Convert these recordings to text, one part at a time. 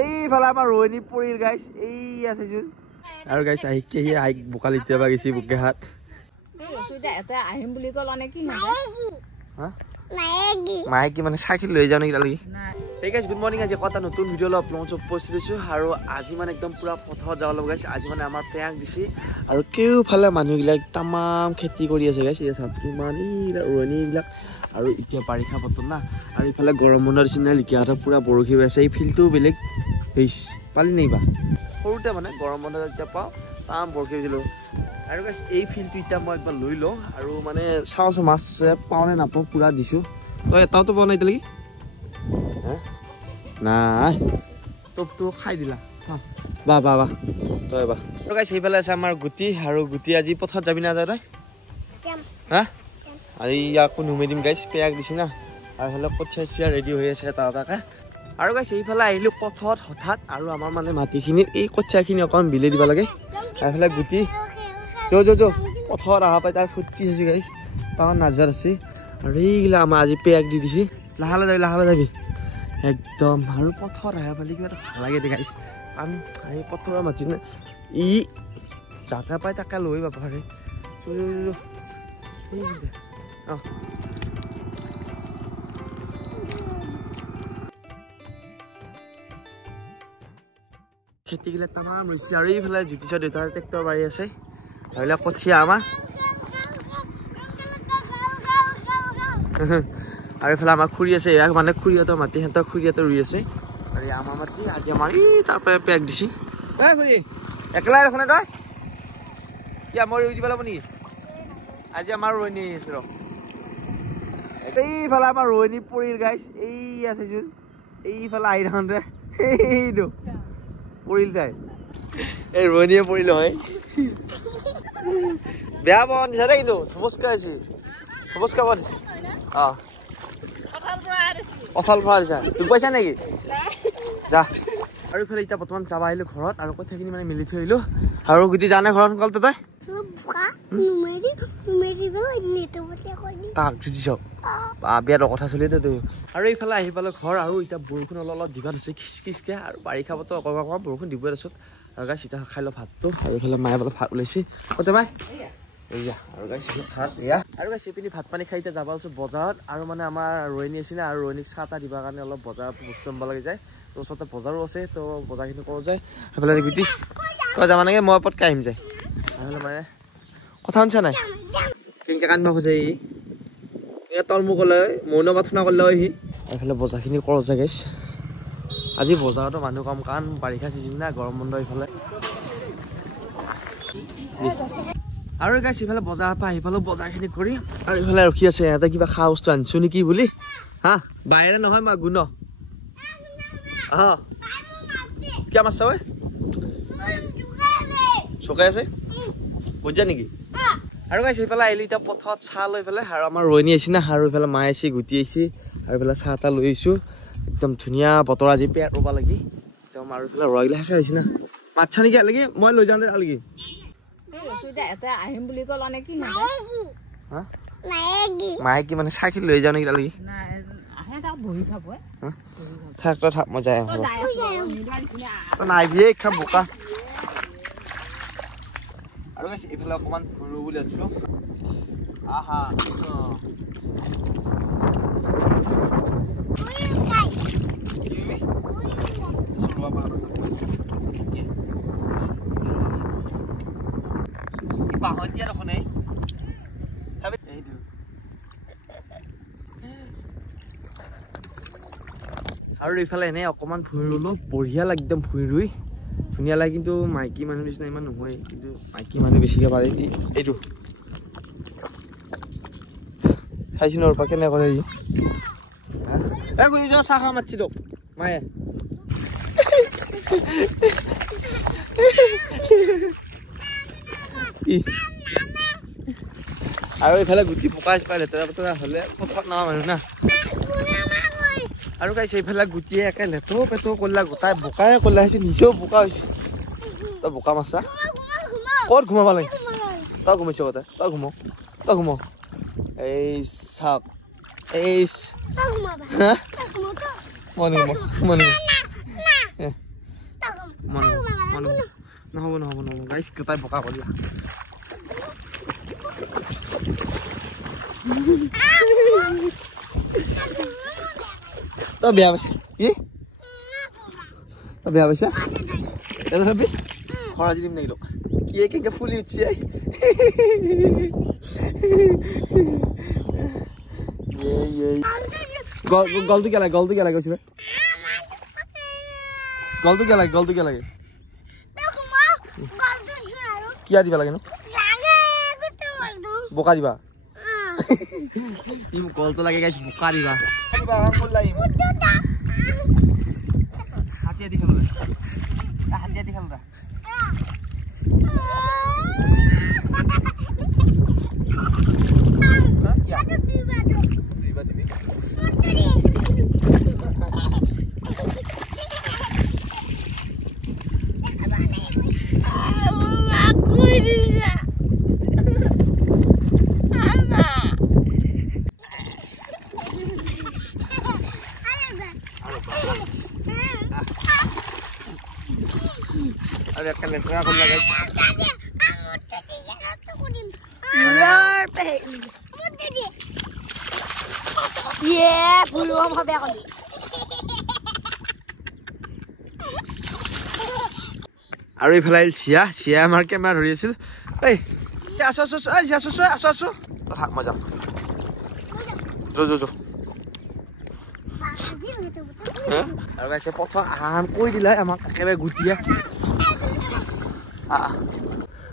এইফালে আমাৰ ৰোৱনী পৰিল গাইছ এই আছে যোন আৰু গাইছ আহি বোকালি দিবা গৈছে বুকে হাত আহিম বুলি ক'ল নে কি মাইকি মানে চাইকেল লৈ যাওঁ নেকি তালৈকে এই গাইছ গুড মৰ্নিং আজি এটা নতুন ভিডিঅ' অলপ লঞ্চ উপস্থিত দিছোঁ আৰু আজি মানে একদম পুৰা পথাৰত যাব লগা গাইছ আজি মানে আমাৰ পেয়াক দিছে আৰু কেওফালে মানুহবিলাক তামাম খেতি কৰি আছে গাইছ এতিয়া চাওক কিমান ৰোৱনীবিলাক আৰু এতিয়া বাৰিষা বতৰ না আৰু ইফালে গৰম বন্ধৰ নিচিনা লিখিয়াহঁতৰ পুৰা বৰশী হৈ আছে এই ফিল্ডটো বেলেগ হেইছ পালি নাইবা সৰুতে মানে গৰম বন্ধ যেতিয়া পাওঁ তাম বৰশী দিলোঁ আৰু গাইছ এই ফিল্ডটো এতিয়া মই একবাৰ লৈ লওঁ আৰু মানে চাওঁচোন মাছ পাওঁ নে নাপাওঁ পুৰা দিছোঁ তই এটাওতো পোৱা নাই এতিয়ালৈকে নাই তোপটো খাই দিলা বাহ বাহ বাহ তই বাহ আৰু গাইছ সেইফালে আছে আমাৰ গুটি আৰু গুটি আজি পথাৰত যাবি না তই হা আৰু ইয়াকো নুমাই দিম গাইছ পেয়াক দিছি না আৰু এইফালে কঠীয়া চঠীয়া ৰেডি হৈ আছে এটা এটাকে আৰু গাইছ এইফালে আহিলোঁ পথাৰত হঠাৎ আৰু আমাৰ মানে মাটিখিনিত এই কঠীয়াখিনি অকণমান বিলাই দিব লাগে আৰু এইফালে গুটি পথাৰত অহা পাই তাৰ ফূৰ্তি হৈছে গাইছ তাৰ নাজত আছে আৰু এইগিলা আমাৰ আজি পেয়াক দি দিছে লাহে যাবি একদম আৰু পথাৰত আহে পালি কিবা এটা ভাল লাগে দে গাইছ আমি এই পথাৰৰ মাটি নে ই জাগা পাই তাকে লৈ বাপাৰে খেতিগিলা তামাম ৰুইছে আৰু এইফালে জ্যোতিষৰ দেউতাৰ ট্ৰেক্টৰ বাঢ়ি আছে ভাবিলে কঠীয়া আমাৰ আৰু এইফালে আমাৰ খুৰী আছে ইয়াক মানে খুৰীহঁতৰ মাটি সিহঁতৰ খুৰীহঁতৰ ৰুই আছে আৰু আমাৰ মাটি আজি আমাৰ ই তাৰ পৰা পেক দিছে খুৰী একেলাই দেখোন তই কিয় মই ৰুই দিব লাগিব নেকি আজি আমাৰ ৰোৱনী আছে ৰ এইফালে আমাৰ ৰোৱনী পৰিল গাইছ এই আছে যোন এইফালে আহি থাকোঁতে এইটো পৰিল তাই এই ৰোৱনীয়ে পৰিল হয় বেয়া পাব দিছা দেই কিন্তু নমস্কাৰ আছে নমস্কাৰ পাব দিছে অঁ অফাল পৰা দিছা তোক পাইছা নেকি যা আৰু ইফালে এতিয়া বৰ্তমান যাব আহিলোঁ ঘৰত আৰু কথাখিনি মানে মিলি থৈ আহিলোঁ আৰু গুটি জানে ঘৰত কল তই তাক জুতি চাওক বিয়াৰ কথা চলি তো আৰু এইফালে আহি পালোঁ ঘৰ আৰু এতিয়া বৰষুণ অলপ দিবা দিছে খিচখিচকৈ আৰু বাৰিষা বতৰ অকণমান বৰষুণ দিবই তাৰপিছত আৰু গাইছ এতিয়া খাই লওঁ ভাতটো আৰু এইফালে মায়ে বোলে ভাত ওলাইছে কতে বাই এয়া আৰু গাইছ ভাত এয়া আৰু গাইছ এইপিনি ভাত পানী খাই এতিয়া যাব আছোঁ বজাৰত আৰু মানে আমাৰ ৰোৱনী আছিলে আৰু ৰোৱনীক চাহ তাহ দিবৰ কাৰণে অলপ বজাৰত বস্তু আনিব লাগে যায় তো ওচৰতে বজাৰো আছে তো বজাৰখিনি কৰোঁ যায় সেইফালে গুটি তই যাবা নেকি মই পটকৈ আহিম যায় সেইফালে মানে কথা শুনিছা নাই কেনেকৈ কান্দিব খোজে ই তল মোক ক'লে মৌন প্ৰাৰ্থনা কৰিলে সি এইফালে বজাৰখিনি কৰোঁ যায় গাইছ আজি বজাৰতো মানুহ কম কাৰণ বাৰিষা চিজন না গৰম বন্ধ এইফালে আৰু গাইছ ইফালে বজাৰৰ পৰা আহি পালোঁ বজাৰখিনি কৰি আৰু ইফালে ৰখি আছে ইহঁতে কিবা খোৱা বস্তু আনিছোঁ নেকি বুলি হা বাহিৰে নহয় মই গুণ অঁ কিয় মাছ চাব চকাই আছে বুজা নেকি আৰু গাইছ সেইফালে আহিলোঁ এতিয়া পথাৰত চাহ লৈ পেলাই আৰু আমাৰ ৰোৱনী আহিছে না আৰু এইফালে মায়ে আহিছে গুটি আহিছে আৰু এইফালে চাহ তাহ লৈ আহিছোঁ একদম ধুনীয়া বতৰ আজি পেট ৰুব লাগি একদম আৰু এইফালে ৰয়গিলা শেষ আহিছে না মাতছা নেকি লাগি মই লৈ যাওঁ দে লাগি আহিম বুলি ক'ল নে কি মাইকি মানে চাইকেল লৈ যাওঁ নেকি লাগি বহি খাব থাক তই থাক মই যাই তই নাইবিয়ে খাম বোকা আৰু গাইছ এইফালে অকণমান ফুৰো বুলি ভাবিছোঁ আহা বাহতিয়া দেখোন আৰু এইফালে এনেই অকণমান ফুৰি ৰুলোঁ বঢ়িয়া লাগে একদম ফুৰি ৰুই ধুনীয়া লাগে কিন্তু মাইকী মানুহ নিচিনা ইমান নহয় কিন্তু মাইকী মানুহ বেছিকৈ পাৰে এইটো চাইছোঁ নৰপা কেনে কৰে শুনি যোৱা চাহ খা মাতিছিলোঁ মায়ে আৰু এইফালে গুটি পকা পাই লেতেৰা পেতেৰা হ'লে পথাৰত নামা মানুহ না আৰু গাইছ এইফালে গুটিয়ে একে লেতো পেতো কৰিলা গোটাই বোকাই কৰিলা হৈছে নিজেও বোকা হৈছে তই বোকা মাছা ক'ত ঘুমাব লাগে তই ঘুমাইছ কতে তই ঘুম এই চাওক এই মনে মনে নহ'ব নহ'ব নহ'ব গাইছ তাই বোকা কৰি তই বেয়া পাইছ কি তই বেয়া পাইছা এটা ভাবি খৰা দিম নেকি তোক কি কেনেকে ফুলি উঠছি গলটো কে লাগে কৈছে গলটো কে লাগে কিয় দিবা লাগে ন বোকা দিবা গলটো লাগে গাইছ বোকা দিবা হাতিয়া দি খালো হাতিয়া দি খালো Ada kan yang aku lagi. Lor pe. Yeah, belum habe aku. আৰু ইফালে চিয়া আমাৰ কেমেৰা ধৰি আছিল এই আছো থাক মই যাম যো আৰু গাইছে প্ৰথম আহান কৈ দিলে আমাক একেবাৰে গুটিয়া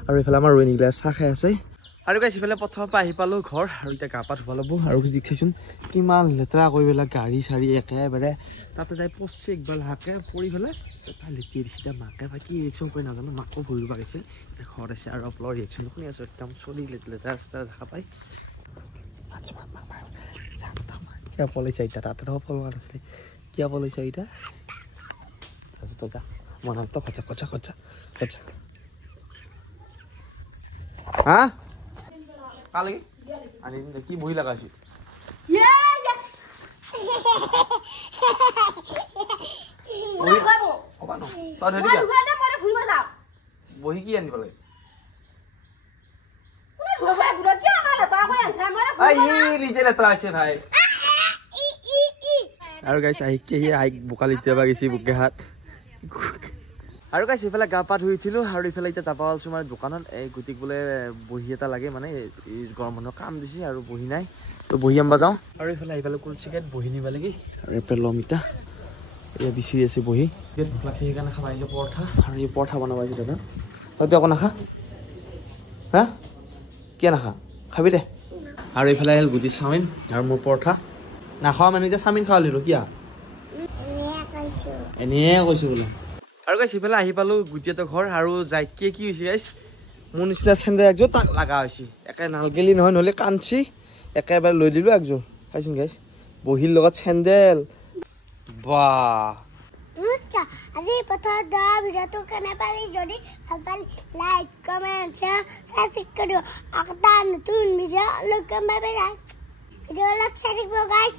আৰু ইফালে আমাৰ ৰৈনী গিলা চাহ খাই আছে আৰু গাইছে ইফালে প্ৰথমৰ পৰা আহি পালোঁ ঘৰ আৰু এতিয়া গা পা ধুব লাগিব আৰু দেখিছোন কিমান লেতেৰা কৰি পেলাই গাড়ী চাড়ী একেবাৰে তাতে যাই পচি একবাৰ হাকে পৰি পেলাই তাই লেটিয়াই দিছে মাকে বা কি ৰিয়েকশ্যন কৰি নাজানো মাকো ভৰিব পাৰিছে ঘৰত আছে আৰু অলপ ৰিয়েকশ্যন শুনি আছোঁ একদম চলি লেতেৰা ৰাস্তা দেখা পাই কিয় পলাইছে এতিয়া তাতে পলোৱা নাছিলে কিয় পলাইছে এতিয়া তই যা মনে তো খচা হা কালি আনি কি বহি লাগাইছি বহি কি আনিব লাগে নিজে লেতেৰা আছে ভাই আৰু গাইছে আহি বোকা লিটিয়াবা গৈছে বুকে হাত আৰু গাইছে ইফালে গা পা ধুই উঠিলোঁ আৰু ইফালে এতিয়া যাব ওলাইছোঁ মানে দোকানত এই গুটিক বোলে বহি এটা লাগে মানে গৰম বন্ধ কাম দিছে আৰু বহি নাই তো বহি আনবা যাওঁ আৰু ইফালে আহিফালে কুলচিকেট বহি নিবা লাগি আৰু এপেল লম ইতা এয়া বিচাৰি আছে বহি ভোক লাগছে সেইকাৰণে খাব আহিলোঁ পৰঠা আৰু এই পৰঠা বনাব আহিছোঁ দাদা তই আকৌ নাখা হা কিয় নাখা খাবি দে আৰু এইফালে আহিল গুটি চাওমিন আৰু মোৰ পৰঠা নাখাওঁ মানে এতিয়া চাওমিন খাব লাগিব কিয় এনেই কৈছোঁ বোলে আৰু গাইছ ইফালে আহি পালোঁ গুটিহঁতৰ ঘৰ আৰু যাই কি হৈছে গাইছ মোৰ নিচিনা চেণ্ডেল একযোৰ তাক লগা হৈছে একে নালগেলি নহয় নহ'লে কাঞ্চি একেবাৰে লৈ দিলোঁ একযোৰ খাইছোন গাইছ বহিৰ লগত চেণ্ডেল বাহ আজি পথাৰত যোৱা ভিডিঅ'টো কেনে পালি যদি ভাল পালি লাইক কমেণ্ট শ্বেয়াৰ ছাবস্ক্ৰাইব কৰি দিওঁ আকৌ এটা নতুন ভিডিঅ' লৈ বাই বাই ভিডিঅ' অলপ চাই থাকিব গাইছ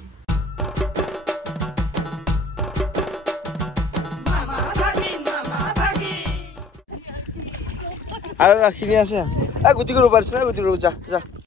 আৰু ৰাখি আছে গুটি কৰিব পাৰিছে না গুটি কৰিব যা